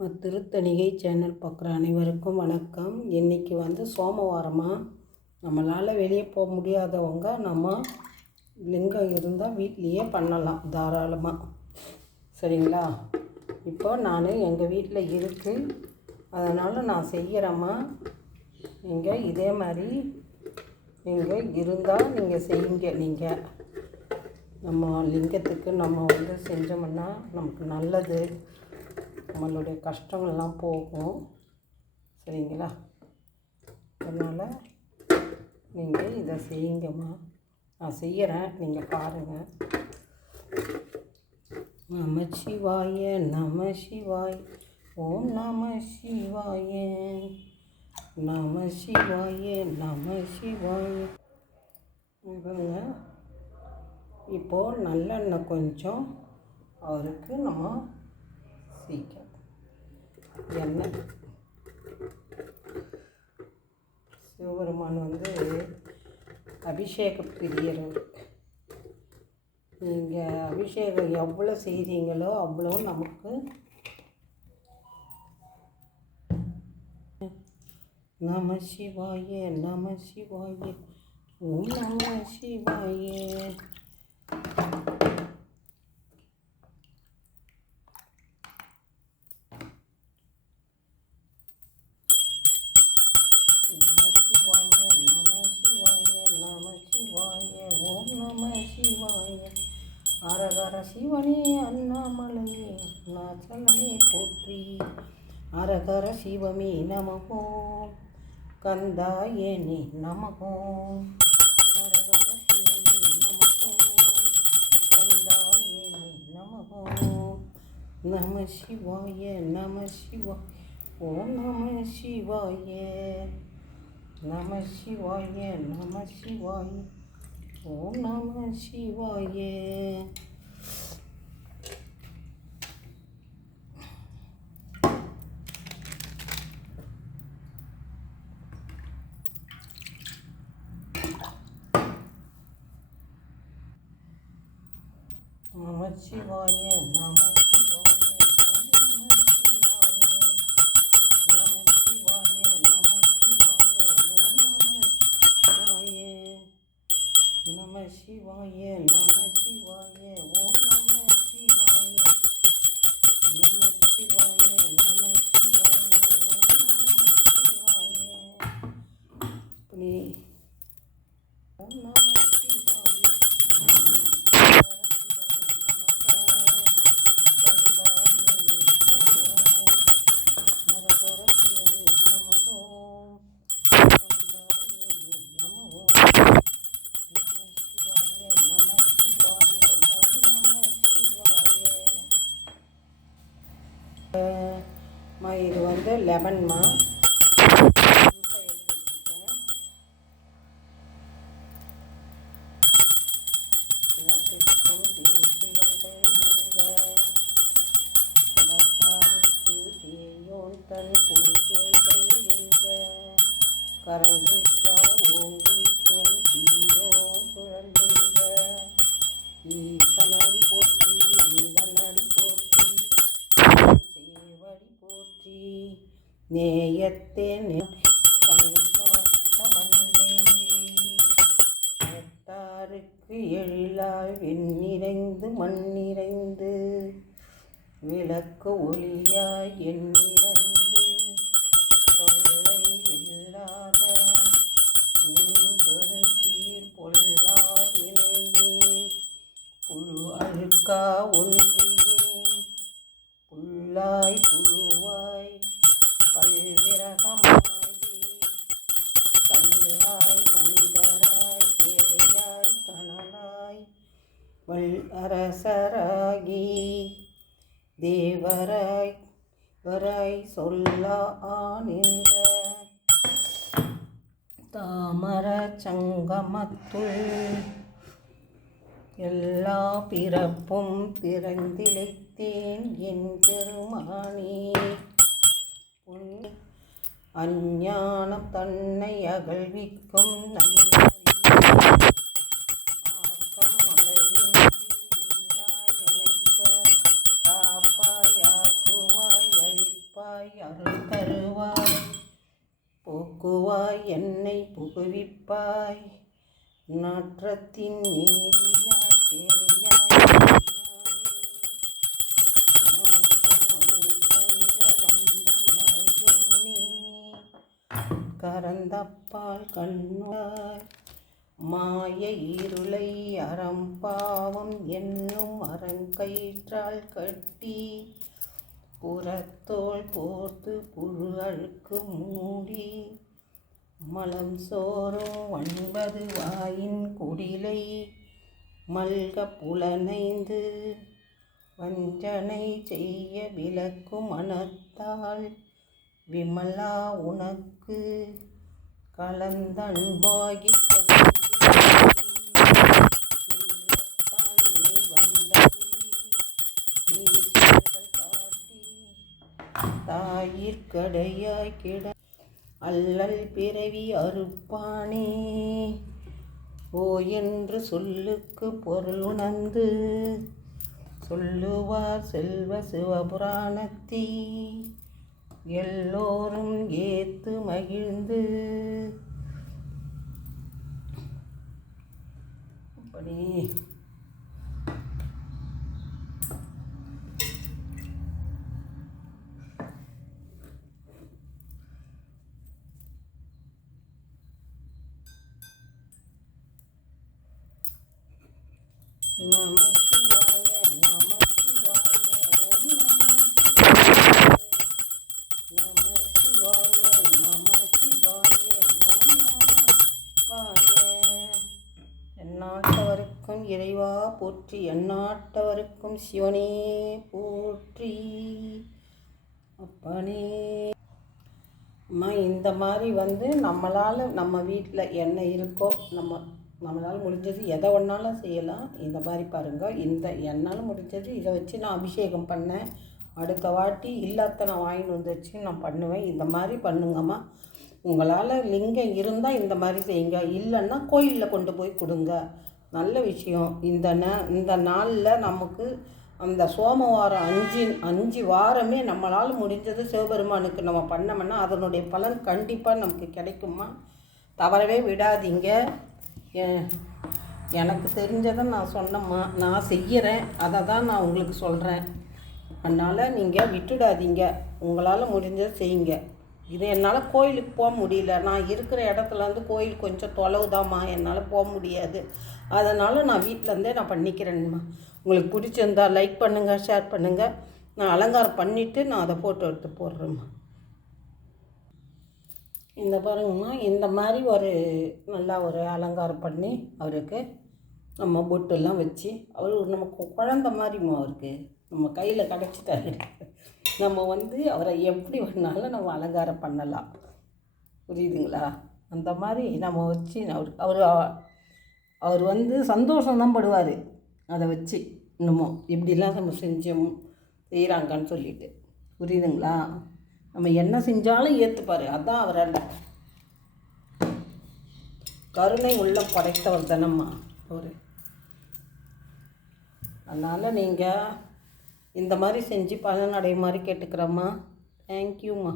Thiruthanigai channel பார்க்குற அனைவருக்கும் வணக்கம். இன்றைக்கி சோமவாரமாக நம்மளால் வெளியே போக முடியாதவங்க நம்ம லிங்கம் இருந்தால் வீட்லேயே பண்ணலாம் தாராளமாக. சரிங்களா? இப்போ நான் எங்கள் வீட்டில் இருக்குது, அதனால் நான் செய்கிறேம்மா. நீங்கள் இதே மாதிரி நீங்கள் இருந்தால் நீங்கள் செய்யுங்க. நீங்கள் நம்ம லிங்கத்துக்கு நம்ம செஞ்சோம்னா நமக்கு நல்லது, நம்மளுடைய கஷ்டங்கள்லாம் போகும். சரிங்களா? அதனால் நீங்கள் இதை செய்யுங்கம்மா. நான் செய்கிறேன், நீங்கள் பாருங்கள். நம சிவாய நம சிவாய், ஓம் நம சிவாய நம சிவாய நம சிவாய. இப்போது நல்லெண்ணெய் கொஞ்சம் அவருக்கு நம்ம சீக்க எண்ணெய். சிவபெருமான் அபிஷேக பிரியர். நீங்கள் அபிஷேகம் எவ்வளோ செய்கிறீங்களோ அவ்வளோ நமக்கு. நம சிவாய நம சிவாய, ஓம் நம சிவாய. அரகர சிவனே அண்ணாமலையே நாச்சலனே போற்றி, அரகர சிவமே நமகோ கந்தாயனே நமகோ, அரகர சிவமே நமகோ கந்தாயனே நமகோ. நம சிவாய நம சிவாய, ஓம் நம சிவாய நம சிவாய நம சிவாய, ஓம் நம சிவாய. நம சிவாய நம சிவாய நம சிவாய, ஓம் நம சிவாய நம சிவாய நம சிவாய, ஓம் நம சிவாய. இப்படி ஓம் நம சிவாய. இது லெமன்மா கரங்கிட்டா ஓங்குவிக்கும் சீரோ சுழல்கின்ற ஈசனடி போற்றி, நீதனடி போற்றி, சேவடி போற்றி, நேயத்தே வந்தேந்தி எட்டாருக்கு எழிலால் வெண்ணிறைந்து மண்ணிறைந்து விளக்கு ஒளியாய் எண்ணிறந்து தொல்லை இல்லாத பெருஞ்சீர் பொல்லா வினையேன் புழு அழுக்கா ஒன்றியேன் புல்லாய் புழுவாய் பல்விரகமாயி கல்லாய் கணிதராய் பேயாய் கணலாய் வல் அரசராகி தேவராய் வராய் சொல்லா நின்ற தாமர சங்கமத்துள் எல்லா பிறப்பும் பிறந்திழைத்தேன் என் பெருமானே. அஞ்ஞானம் தன்னை அகழ்விக்கும் ஆக்கம் அளவின்றி எல்லாய் அனைத்த காப்பாய் ஆக்குவாய் அழிப்பாய் என்னை புகுவிப்பாய் நாற்றத்தின் நீரியாய் சேயாய் கரந்தப்பால் கண்ணாய் மாய இருளை அறம்பாவம் என்னும் அரங்கயிற்றால் கட்டி புறத்தோள் போர்த்து புழு அழுக்கு மூடி மலம் சோறும் 9 வாயின் குடிலை மல்க புலனைந்து வஞ்சனை செய்ய விளக்கும் மனத்தால் விமலா உனக்கு கலந்தன்பாகி தாயிற்கடையாய் கிட அல்லல் பிறவி அறுப்பானே ஓ என்று சொல்லுக்கு பொருள் உணர்ந்து சொல்லுவார் செல்வ சிவபுராணத்தி எல்லோரும் ஏத்து மகிழ்ந்து அப்படி நம சிவாய நம சிவாய ஓம் நம சிவாய நம சிவாய ஓம் நம எந்நாட்டவருக்கும் இறைவா போற்றி எந்நாட்டவருக்கும் சிவனே போற்றி அப்பனே. அம்மா இந்த மாதிரி நம்மளால் நம்ம வீட்டில் என்ன இருக்கோ நம்மளால் முடிஞ்சது எதை ஒன்றாலும் செய்யலாம். இந்த மாதிரி பாருங்கள், என்னால் முடிஞ்சது இதை வச்சு நான் அபிஷேகம் பண்ணேன். அடுத்த வாட்டி இல்லாத நான் வாங்கிட்டு வந்துச்சு நான் பண்ணுவேன். இந்த மாதிரி பண்ணுங்கம்மா. உங்களால் லிங்கம் இருந்தால் இந்த மாதிரி செய்யுங்க, இல்லைன்னா கோயிலில் கொண்டு போய் கொடுங்க. நல்ல விஷயம். இந்த நாளில் நமக்கு அந்த சோமவாரம் 5 வாரமே நம்மளால் முடிஞ்சது சிவபெருமானுக்கு நம்ம பண்ணோம்னா அதனுடைய பலன் கண்டிப்பாக நமக்கு கிடைக்குமா. தவறவே விடாதீங்க. எனக்கு தெரிஞ்சதை நான் சொன்னம்மா, நான் செய்கிறேன், அதை தான் நான் உங்களுக்கு சொல்கிறேன். அதனால் நீங்கள் விட்டுடாதீங்க, உங்களால் முடிஞ்சதை செய்யுங்க. இது என்னால் கோயிலுக்கு போக முடியல, நான் இருக்கிற இடத்துலேருந்து கோயில் கொஞ்சம் தொலைவுதாம்மா, என்னால் போக முடியாது. அதனால் நான் வீட்டிலேருந்தே நான் பண்ணிக்கிறேன்மா. உங்களுக்கு பிடிச்சிருந்தா லைக் பண்ணுங்கள், ஷேர் பண்ணுங்கள். நான் அலங்காரம் பண்ணிவிட்டு நான் அதை ஃபோட்டோ எடுத்து போடுறேம்மா. இந்த பாருங்கம்மா, இந்த மாதிரி நல்லா ஒரு அலங்காரம் பண்ணி அவருக்கு நம்ம பொட்டெல்லாம் வச்சு அவர் நமக்கு குழந்த மாதிரிம்மா. அவருக்கு நம்ம கையில் கிடச்சிட்டாரு. நம்ம அவரை எப்படி வேணாலும் நம்ம அலங்காரம் பண்ணலாம், புரியுதுங்களா? அந்த மாதிரி நம்ம வச்சு அவர் சந்தோஷம்தான் படுவார். அதை வச்சு இன்னமும் இப்படிலாம் நம்ம செய்கிறாங்கன்னு சொல்லிட்டு, புரியுதுங்களா? நம்ம என்ன செஞ்சாலும் ஏற்றுப்பார். அதுதான் அவரால் கருணை உள்ளம் படைத்தவர் தானம்மா அவர். அதனால் நீங்கள் இந்த மாதிரி செஞ்சு பலனடை மாதிரி கேட்டுக்கிறோம்மா. தேங்க்யூம்மா.